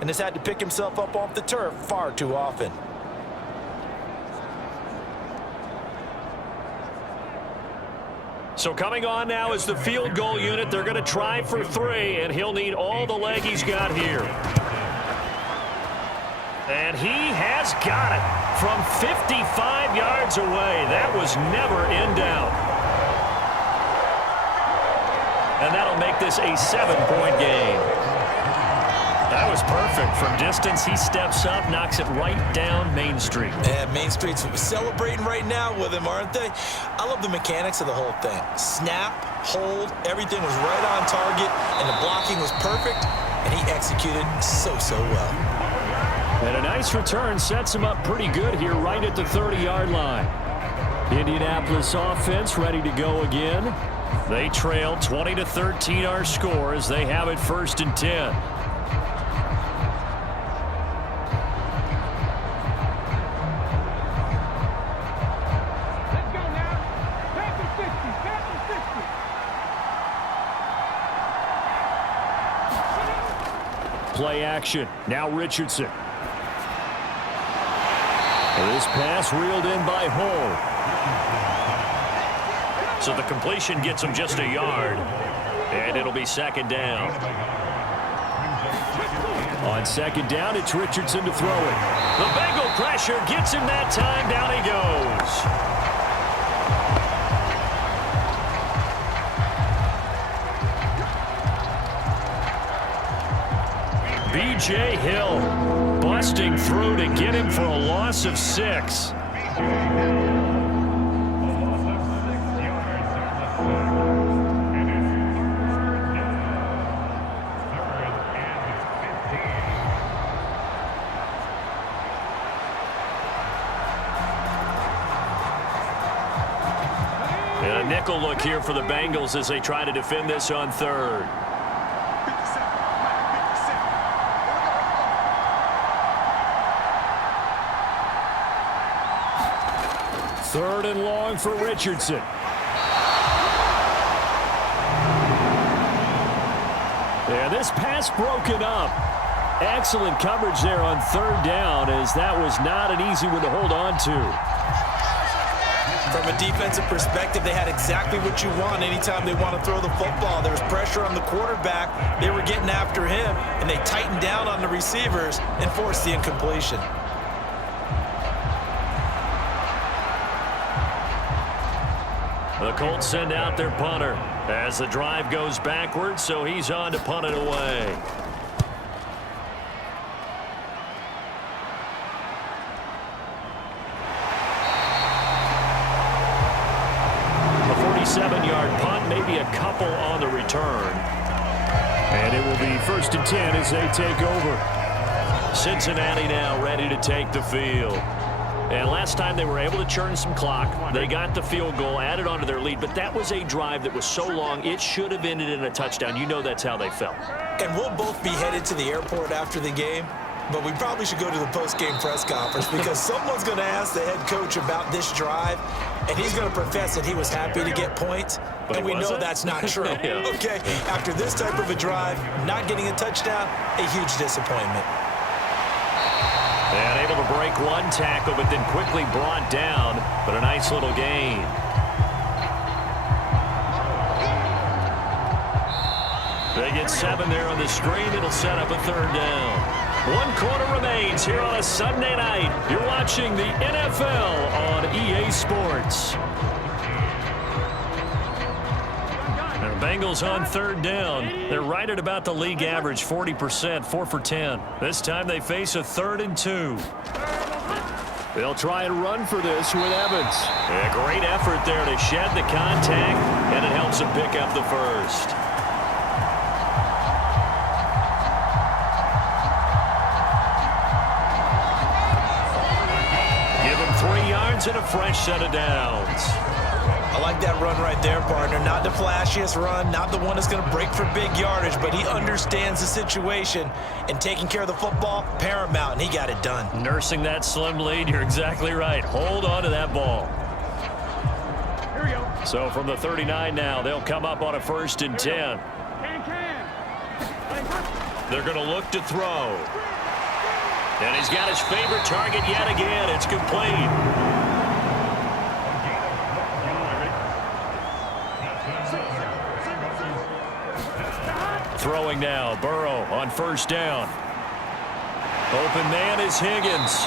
and has had to pick himself up off the turf far too often. So coming on now is the field goal unit. They're going to try for 3, and he'll need all the leg he's got here. And he has got it from 55 yards away. That was never in doubt. And that'll make this a 7-point game. That was perfect. From distance, he steps up, knocks it right down Main Street. And Main Street's celebrating right now with him, aren't they? I love the mechanics of the whole thing. Snap, hold, everything was right on target, and the blocking was perfect, and he executed so well. And a nice return sets him up pretty good here right at the 30-yard line. Indianapolis offense ready to go again. They trail 20-13 our score as they have it 1st and 10. Play action. Now Richardson. This pass reeled in by Hull. So the completion gets him just a yard. And it'll be 2nd down. On 2nd down, it's Richardson to throw it. The Bengal pressure gets him that time. Down he goes. B.J. Hill busting through to get him for a loss of 6. And a nickel look here for the Bengals as they try to defend this on 3rd. 3rd and long for Richardson. Yeah, this pass broken up. Excellent coverage there on 3rd down, as that was not an easy one to hold on to. From a defensive perspective, they had exactly what you want anytime they want to throw the football. There was pressure on the quarterback. They were getting after him, and they tightened down on the receivers and forced the incompletion. The Colts send out their punter as the drive goes backwards, so he's on to punt it away. A 47-yard punt, maybe a couple on the return. And it will be 1st and 10 as they take over. Cincinnati now ready to take the field. And last time they were able to churn some clock. They got the field goal, added on to their lead, but that was a drive that was so long it should have ended in a touchdown. You know that's how they felt. And we'll both be headed to the airport after the game, but we probably should go to the post-game press conference because someone's going to ask the head coach about this drive, and he's going to profess that he was happy to get points, and we know that's not true. Yeah. Okay, after this type of a drive, not getting a touchdown, a huge disappointment. And able to break one tackle, but then quickly brought down. But a nice little gain. They get 7 there on the screen. It'll set up a 3rd down. 1 quarter remains here on a Sunday night. You're watching the NFL on EA Sports. And the Bengals on 3rd down. They're right at about the league average, 40%, 4 for 10. This time they face a 3rd and 2. They'll try and run for this with Evans. A great effort there to shed the contact, and it helps him pick up the 1st. Give him 3 yards and a fresh set of downs. I like that run right there, partner. Not the flashiest run, not the one that's going to break for big yardage, but he understands the situation, and taking care of the football, paramount, and he got it done. Nursing that slim lead, you're exactly right. Hold on to that ball. Here we go. So from the 39 now, they'll come up on a 1st and 10. They're going to look to throw. And he's got his favorite target yet again. It's complete. Throwing now, Burrow on first down. Open man is Higgins.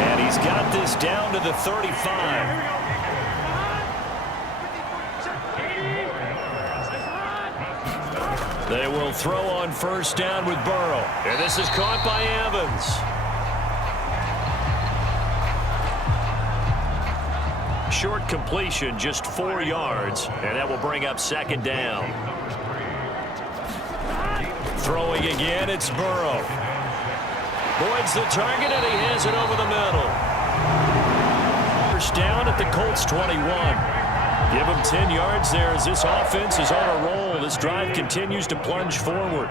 And he's got this down to the 35. They will throw on first down with Burrow. And this is caught by Evans. Short completion, just 4 yards. And that will bring up second down. Throwing again, it's Burrow. Boyd's the target, and he has it over the middle. First down at the Colts 21. Give him 10 yards there as this offense is on a roll. This drive continues to plunge forward.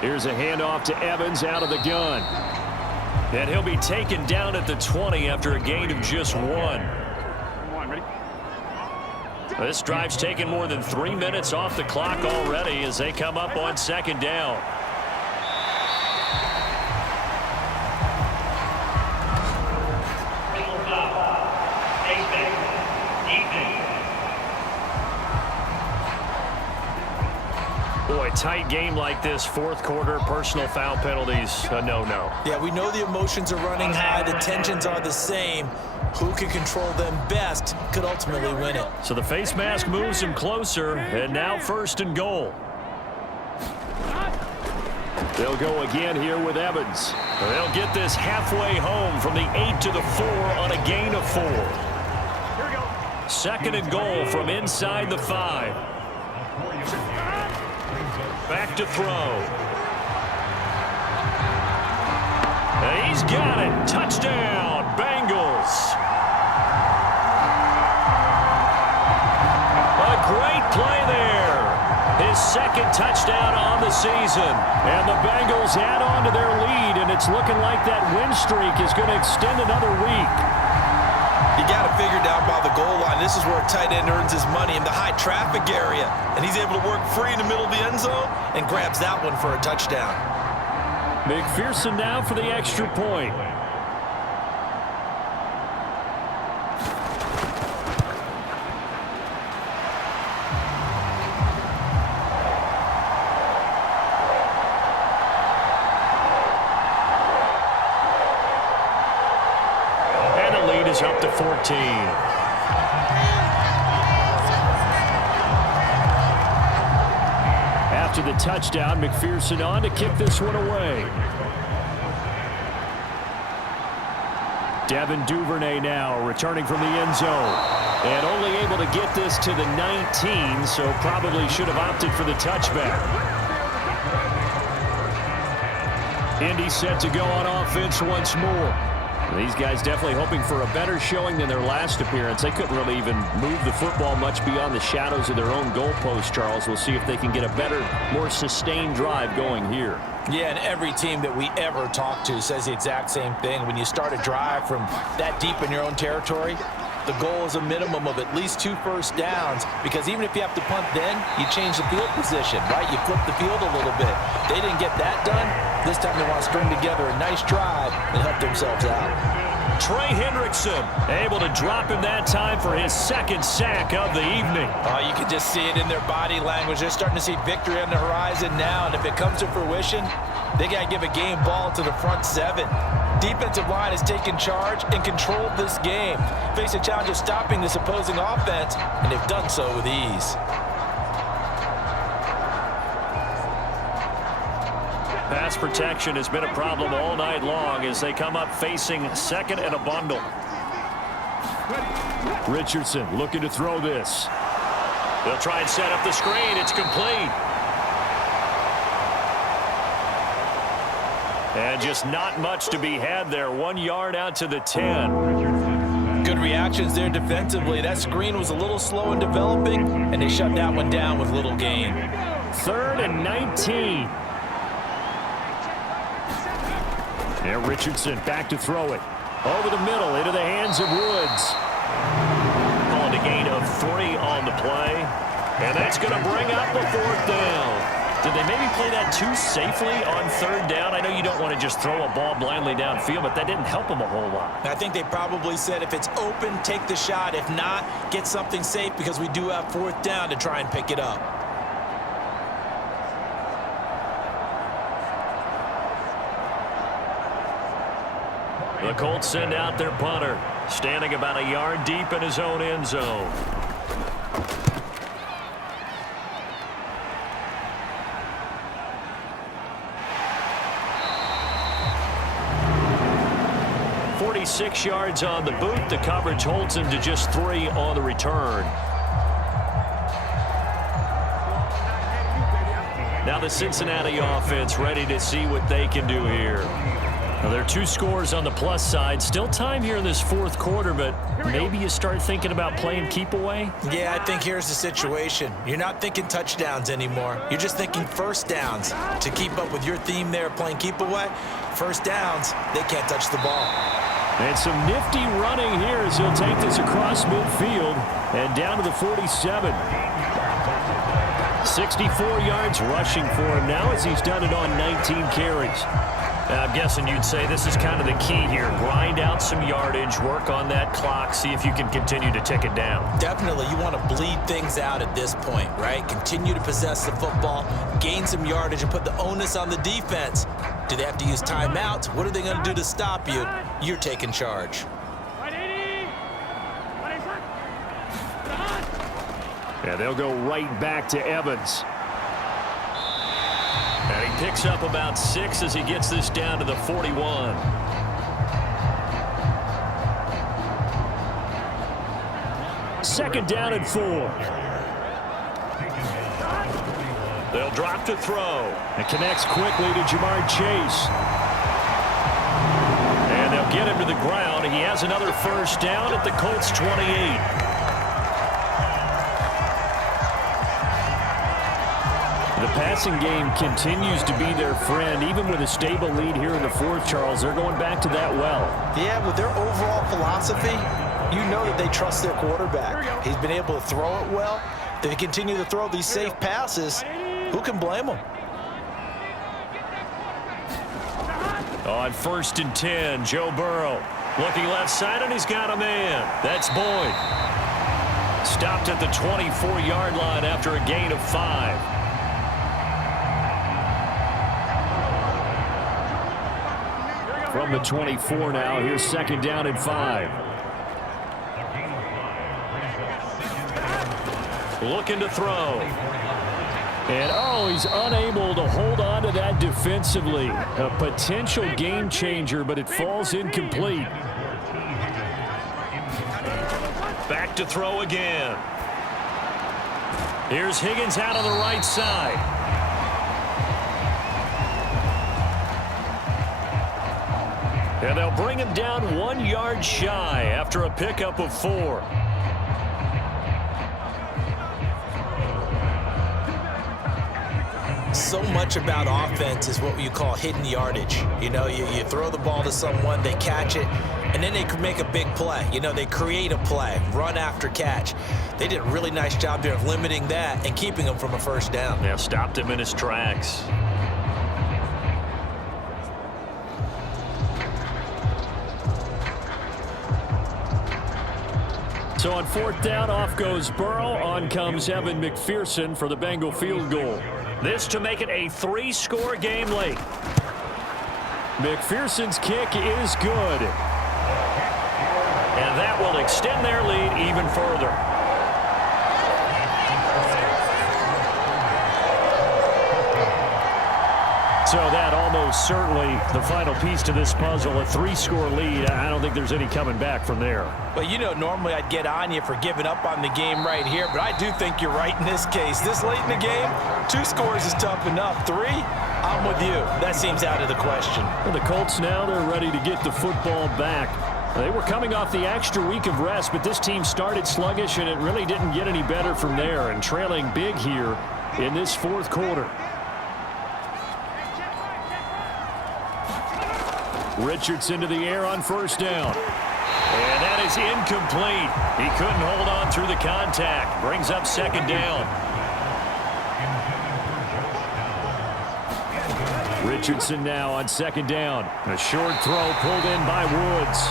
Here's a handoff to Evans out of the gun. And he'll be taken down at the 20 after a gain of just 1. This drive's taken more than 3 minutes off the clock already as they come up on second down. Boy, tight game like this, fourth quarter, personal foul penalties, a no-no. Yeah, we know the emotions are running high. The tensions are the same. Who can control them best could ultimately win it. So the face mask moves him closer, and now first and goal. They'll go again here with Evans. They'll get this halfway home from the 8 to the 4 on a gain of 4. Here we go. Second and goal from inside the 5. Back to throw. He's got it. Touchdown, Bengals. A great play there. His second touchdown on the season. And the Bengals add on to their lead, and it's looking like that win streak is going to extend another week. You got to figure down by the goal line. This is where a tight end earns his money in the high traffic area. And he's able to work free in the middle of the end zone and grabs that one for a touchdown. McPherson now for the extra point. And the lead is up to 14. After the touchdown, McPherson on to kick this one away. Devin Duvernay now returning from the end zone. And only able to get this to the 19, so probably should have opted for the touchback. Indy set to go on offense once more. These guys definitely hoping for a better showing than their last appearance. They couldn't really even move the football much beyond the shadows of their own goalpost, Charles. We'll see if they can get a better, more sustained drive going here. Yeah, and every team that we ever talk to says the exact same thing. When you start a drive from that deep in your own territory, the goal is a minimum of at least 2 first downs, because even if you have to punt then, you change the field position, right? You flip the field a little bit. They didn't get that done. This time they want to string together a nice drive and help themselves out. Trey Hendrickson able to drop him that time for his second sack of the evening. Oh, you can just see it in their body language. They're starting to see victory on the horizon now, and if it comes to fruition, they got to give a game ball to the front 7. Defensive line has taken charge and controlled this game. Face a challenge of stopping this opposing offense, and they've done so with ease. Pass protection has been a problem all night long as they come up facing second and a bundle. Richardson looking to throw this. They'll try and set up the screen. It's complete. And just not much to be had there. 1 yard out to the 10. Good reactions there defensively. That screen was a little slow in developing, and they shut that one down with little gain. 3rd and 19. And Richardson back to throw it. Over the middle, into the hands of Woods. Calling to a gain of 3 on the play. And that's going to bring up the 4th down. Did they maybe play that too safely on 3rd down? I know you don't want to just throw a ball blindly downfield, but that didn't help them a whole lot. I think they probably said if it's open, take the shot. If not, get something safe because we do have 4th down to try and pick it up. The Colts send out their punter, standing about a yard deep in his own end zone. .46 yards on the boot. The coverage holds him to just 3 on the return. Now the Cincinnati offense ready to see what they can do here. Now there are 2 scores on the plus side. Still time here in this 4th quarter, but maybe you start thinking about playing keep away? Yeah, I think here's the situation. You're not thinking touchdowns anymore. You're just thinking 1st downs. To keep up with your theme there, playing keep away, 1st downs, they can't touch the ball. And some nifty running here as he'll take this across midfield and down to the 47. 64 yards rushing for him now as he's done it on 19 carries. I'm guessing you'd say this is kind of the key here. Grind out some yardage, work on that clock, see if you can continue to tick it down. Definitely, you want to bleed things out at this point, right? Continue to possess the football, gain some yardage, and put the onus on the defense. Do they have to use timeouts? What are they going to do to stop you? You're taking charge. Yeah, they'll go right back to Evans. And he picks up about 6 as he gets this down to the 41. Second down and 4. They'll drop to throw. It connects quickly to Jamar Chase. And they'll get him to the ground. He has another 1st down at the Colts 28. The passing game continues to be their friend. Even with a stable lead here in the 4th, Charles, they're going back to that well. Yeah, with their overall philosophy, you know that they trust their quarterback. He's been able to throw it well. They continue to throw these safe passes. Who can blame them? On 1st and 10, Joe Burrow looking left side, and he's got a man. That's Boyd. Stopped at the 24-yard line after a gain of 5. From the 24 now, here's 2nd down and 5. Looking to throw. And, he's unable to hold on to that defensively. A potential game changer, but it falls incomplete. Back to throw again. Here's Higgins out on the right side. And they'll bring him down 1 yard shy after a pickup of 4. So much about offense is what you call hidden yardage. You know, you throw the ball to someone, they catch it, and then they can make a big play. You know, they create a play, run after catch. They did a really nice job there of limiting that and keeping him from a 1st down. Yeah, stopped him in his tracks. So on 4th down, off goes Burrow. On comes Evan McPherson for the Bengal field goal. This to make it a 3-score game late. McPherson's kick is good. And that will extend their lead even further. So that almost certainly the final piece to this puzzle, a 3-score lead. I don't think there's any coming back from there. Well, you know, normally I'd get on you for giving up on the game right here, but I do think you're right in this case. This late in the game, 2 scores is tough enough. 3, I'm with you. That seems out of the question. Well, the Colts now, they're ready to get the football back. They were coming off the extra week of rest, but this team started sluggish, and it really didn't get any better from there, and trailing big here in this 4th quarter. Richardson to the air on 1st down. And that is incomplete. He couldn't hold on through the contact. Brings up second down. Richardson now on second down. A short throw pulled in by Woods.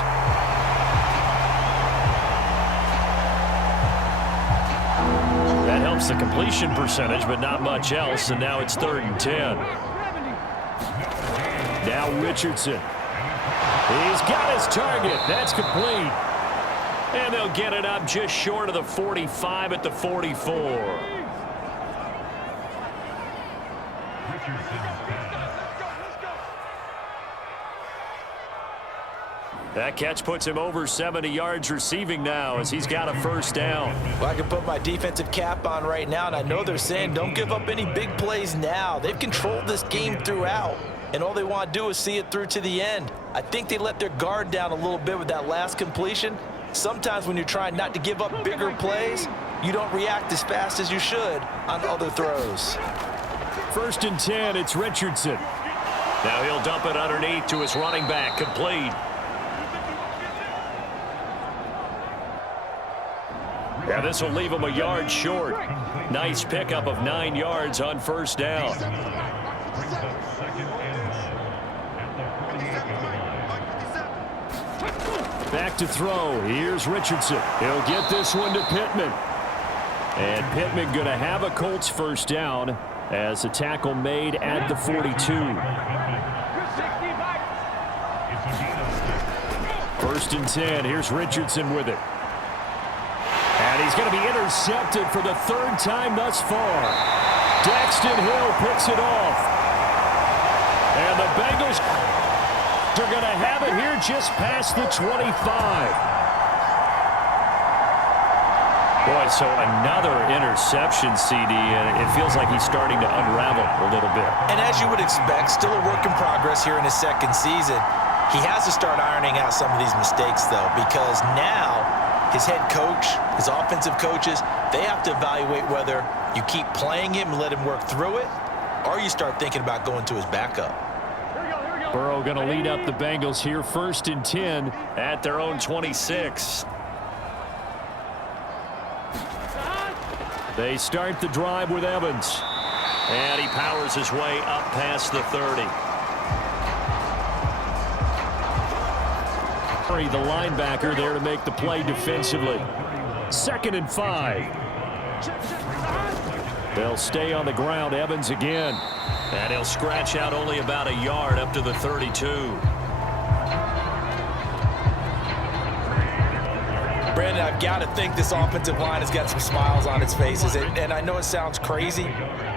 That helps the completion percentage, but not much else, and now it's 3rd and 10. Now Richardson. He's got his target. That's complete. And they'll get it up just short of the 45 at the 44. That catch puts him over 70 yards receiving now as he's got a first down. Well, I can put my defensive cap on right now, and I know they're saying don't give up any big plays now. They've controlled this game throughout, and all they want to do is see it through to the end. I think they let their guard down a little bit with that last completion. Sometimes when you're trying not to give up bigger plays, you don't react as fast as you should on other throws. 1st and 10, it's Richardson. Now he'll dump it underneath to his running back, complete. Yeah, this will leave him a yard short. Nice pickup of 9 yards on first down. Back to throw. Here's Richardson. He'll get this one to Pittman. And Pittman going to have a Colts first down as a tackle made at the 42. 1st and 10. Here's Richardson with it. And he's going to be intercepted for the 3rd time thus far. Daxton Hill picks it off. And the Bengals are going to have it here just past the 25. Boy, so another interception, CD, and it feels like he's starting to unravel a little bit. And as you would expect, still a work in progress here in his 2nd season. He has to start ironing out some of these mistakes, though, because now his head coach, his offensive coaches, they have to evaluate whether you keep playing him and let him work through it, or you start thinking about going to his backup. Burrow going to lead up the Bengals here, 1st and 10 at their own 26. They start the drive with Evans. And he powers his way up past the 30. The linebacker there to make the play defensively. 2nd and 5. They'll stay on the ground. Evans again. And he'll scratch out only about a yard up to the 32. Brandon, I've got to think this offensive line has got some smiles on its faces. And I know it sounds crazy,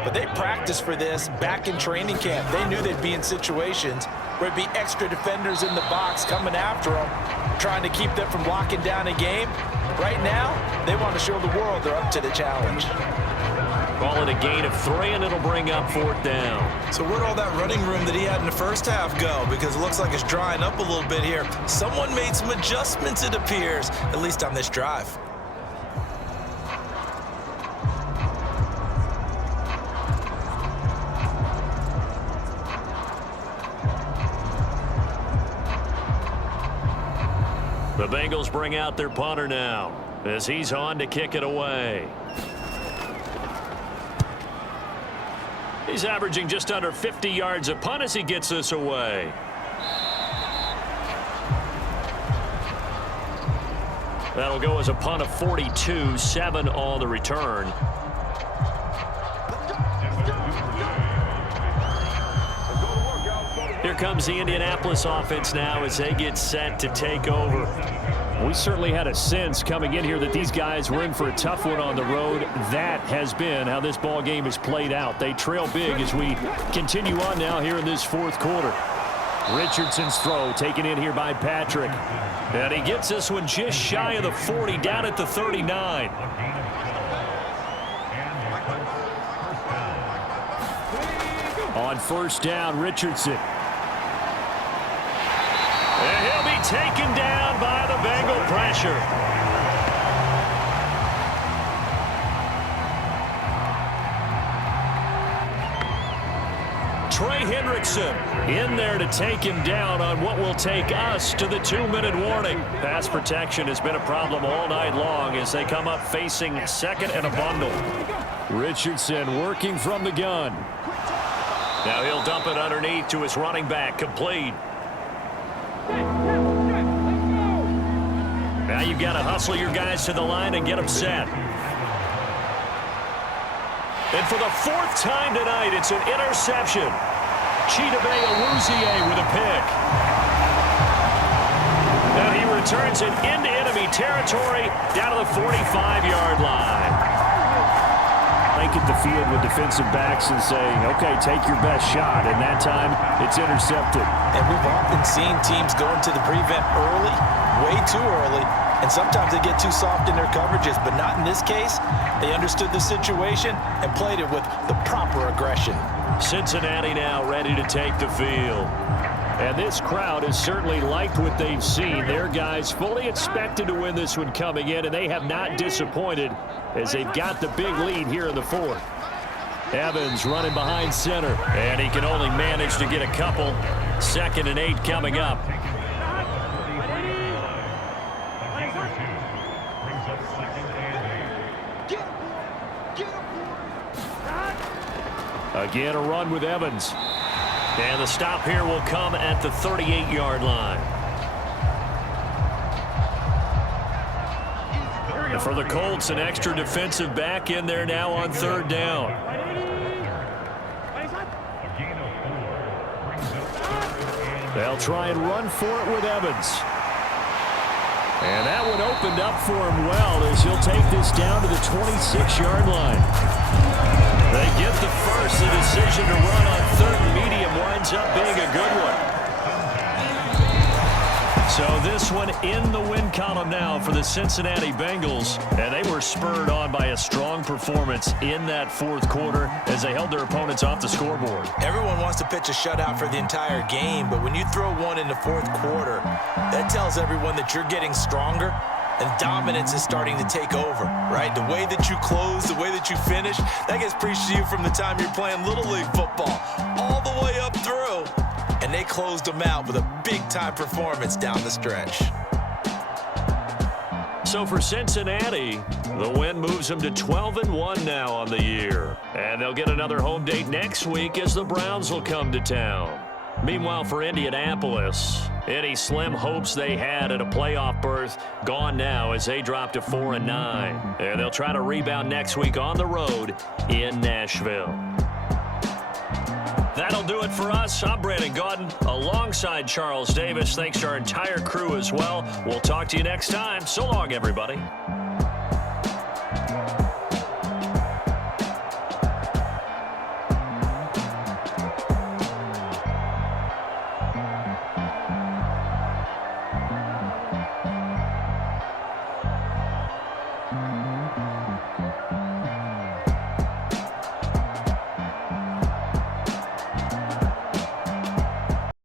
but they practiced for this back in training camp. They knew they'd be in situations where it'd be extra defenders in the box coming after them, trying to keep them from locking down a game. Right now, they want to show the world they're up to the challenge. Call it a gain of 3, and it'll bring up 4th down. So where'd all that running room that he had in the first half go? Because it looks like it's drying up a little bit here. Someone made some adjustments, it appears, at least on this drive. The Bengals bring out their punter now as he's on to kick it away. He's averaging just under 50 yards a punt as he gets this away. That'll go as a punt of 42, 7 on the return. Here comes the Indianapolis offense now as they get set to take over. We certainly had a sense coming in here that these guys were in for a tough one on the road. That has been how this ball game has played out. They trail big as we continue on now here in this 4th quarter. Richardson's throw taken in here by Patrick. And he gets this one just shy of the 40, down at the 39. On first down, Richardson. And he'll be taken down by the Bengal pressure. Trey Hendrickson in there to take him down on what will take us to the 2-minute warning. Pass protection has been a problem all night long as they come up facing second and a bundle. Richardson working from the gun. Now he'll dump it underneath to his running back, complete. Now you've got to hustle your guys to the line and get them set. And for the 4th time tonight, it's an interception. Chidobe Awuzie with a pick. Now he returns it into enemy territory down to the 45-yard line. Break at the field with defensive backs and saying, okay, take your best shot. And that time, it's intercepted. And we've often seen teams go into the prevent early, way too early, and sometimes they get too soft in their coverages, but not in this case. They understood the situation and played it with the proper aggression. Cincinnati now ready to take the field. And this crowd has certainly liked what they've seen. Their guys fully expected to win this one coming in, and they have not disappointed as they've got the big lead here in the 4th. Evans running behind center, and he can only manage to get a couple. 2nd and 8 coming up. Again, a run with Evans. And the stop here will come at the 38-yard line. And for the Colts, an extra defensive back in there now on 3rd down. They'll try and run for it with Evans. And that one opened up for him well as he'll take this down to the 26-yard line. They get the first. The decision to run on 3rd and medium winds up being a good one. So this one in the win column now for the Cincinnati Bengals. And they were spurred on by a strong performance in that 4th quarter as they held their opponents off the scoreboard. Everyone wants to pitch a shutout for the entire game, but when you throw one in the 4th quarter, that tells everyone that you're getting stronger. And dominance is starting to take over, right? The way that you close, the way that you finish, that gets preached to you from the time you're playing Little League football all the way up through. And they closed them out with a big-time performance down the stretch. So for Cincinnati, the win moves them to 12-1 now on the year. And they'll get another home date next week as the Browns will come to town. Meanwhile, for Indianapolis, any slim hopes they had at a playoff berth gone now as they drop to 4-9. And they'll try to rebound next week on the road in Nashville. That'll do it for us. I'm Brandon Gaudin alongside Charles Davis. Thanks to our entire crew as well. We'll talk to you next time. So long, everybody.